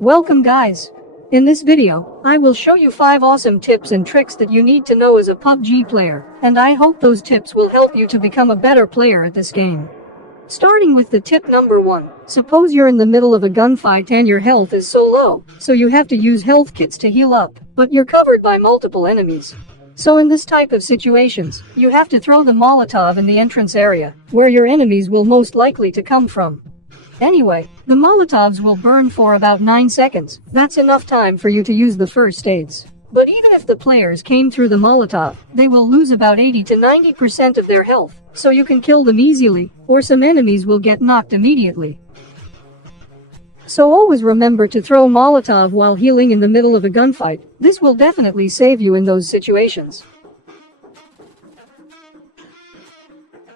Welcome guys! In this video, I will show you 5 awesome tips and tricks that you need to know as a PUBG player, and I hope those tips will help you to become a better player at this game. Starting with the tip number 1, suppose you're in the middle of a gunfight and your health is so low, so you have to use health kits to heal up, but you're covered by multiple enemies. So in this type of situations, you have to throw the Molotov in the entrance area, where your enemies will most likely to come from. Anyway, the Molotovs will burn for about 9 seconds. That's enough time for you to use the first aids. But even if the players came through the Molotov, they will lose about 80 to 90% of their health, so you can kill them easily, or some enemies will get knocked immediately. So always remember to throw Molotov while healing in the middle of a gunfight. This will definitely save you in those situations.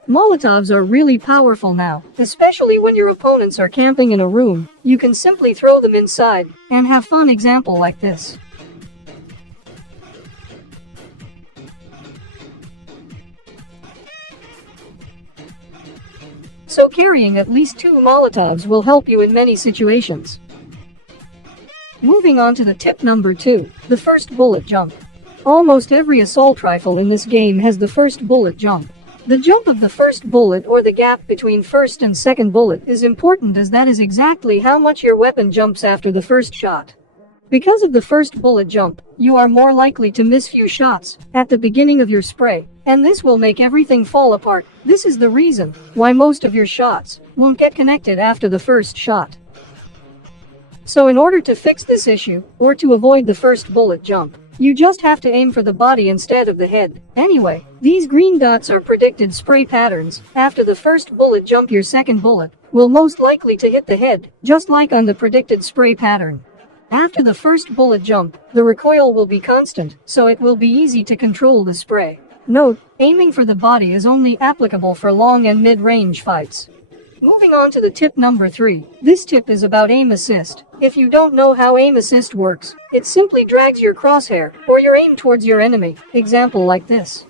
Molotovs are really powerful now, especially when your opponents are camping in a room. You can simply throw them inside and have fun example like this. So carrying at least 2 Molotovs will help you in many situations. Moving on to the tip number 2, the first bullet jump. Almost every assault rifle in this game has the first bullet jump. The jump of the first bullet or the gap between first and second bullet is important as that is exactly how much your weapon jumps after the first shot. Because of the first bullet jump, you are more likely to miss few shots at the beginning of your spray, and this will make everything fall apart. This is the reason why most of your shots won't get connected after the first shot. So in order to fix this issue, or to avoid the first bullet jump, you just have to aim for the body instead of the head. Anyway, these green dots are predicted spray patterns. After the first bullet jump, your second bullet will most likely to hit the head, just like on the predicted spray pattern. After the first bullet jump, the recoil will be constant, so it will be easy to control the spray. Note, aiming for the body is only applicable for long and mid-range fights. Moving on to the tip number 3. This tip is about aim assist. If you don't know how aim assist works, it simply drags your crosshair or your aim towards your enemy. Example like this.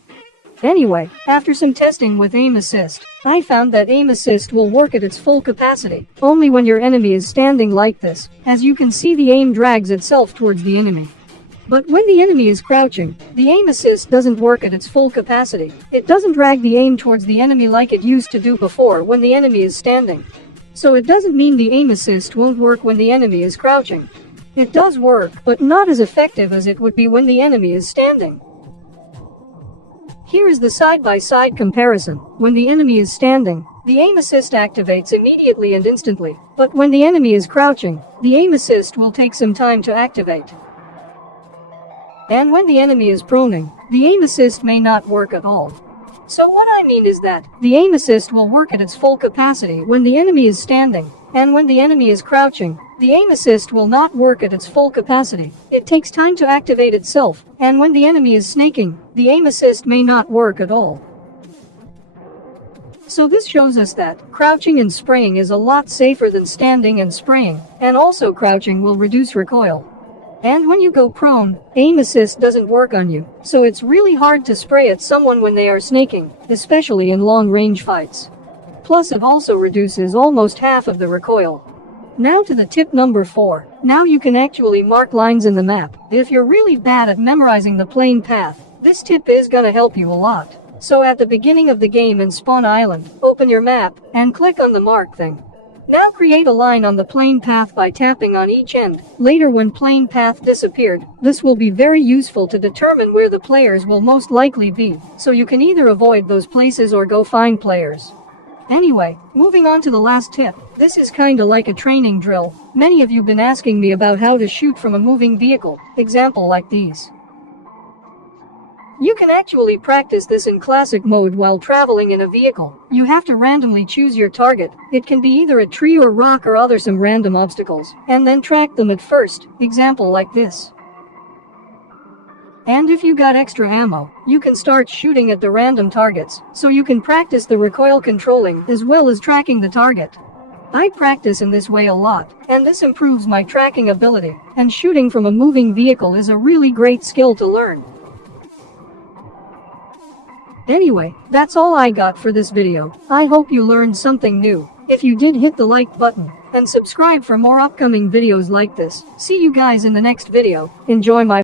Anyway, after some testing with aim assist, I found that aim assist will work at its full capacity only when your enemy is standing like this. As you can see, the aim drags itself towards the enemy. But when the enemy is crouching, the aim assist doesn't work at its full capacity. It doesn't drag the aim towards the enemy like it used to do before when the enemy is standing. So it doesn't mean the aim assist won't work when the enemy is crouching. It does work, but not as effective as it would be when the enemy is standing. Here is the side-by-side comparison. When the enemy is standing, the aim assist activates immediately and instantly. But when the enemy is crouching, the aim assist will take some time to activate. And when the enemy is proning, the aim assist may not work at all. So what I mean is that the aim assist will work at its full capacity when the enemy is standing, and when the enemy is crouching, the aim assist will not work at its full capacity. It takes time to activate itself, and when the enemy is snaking, the aim assist may not work at all. So this shows us that crouching and spraying is a lot safer than standing and spraying, and also crouching will reduce recoil. And when you go prone, aim assist doesn't work on you, so it's really hard to spray at someone when they are snaking, especially in long-range fights. Plus it also reduces almost half of the recoil. Now to the tip number 4. Now you can actually mark lines in the map. If you're really bad at memorizing the plane path, this tip is gonna help you a lot. So at the beginning of the game in Spawn Island, open your map and click on the mark thing. Now create a line on the plane path by tapping on each end. Later when plane path disappeared, this will be very useful to determine where the players will most likely be, so you can either avoid those places or go find players. Anyway, moving on to the last tip. This is kinda like a training drill. Many of you been asking me about how to shoot from a moving vehicle. Example like these. You can actually practice this in classic mode while traveling in a vehicle. You have to randomly choose your target. It can be either a tree or rock or other some random obstacles, and then track them at first. Example like this. And if you got extra ammo, you can start shooting at the random targets, so you can practice the recoil controlling as well as tracking the target. I practice in this way a lot, and this improves my tracking ability, and shooting from a moving vehicle is a really great skill to learn. Anyway, that's all I got for this video. I hope you learned something new. If you did, hit the like button and subscribe for more upcoming videos like this. See you guys in the next video. Enjoy my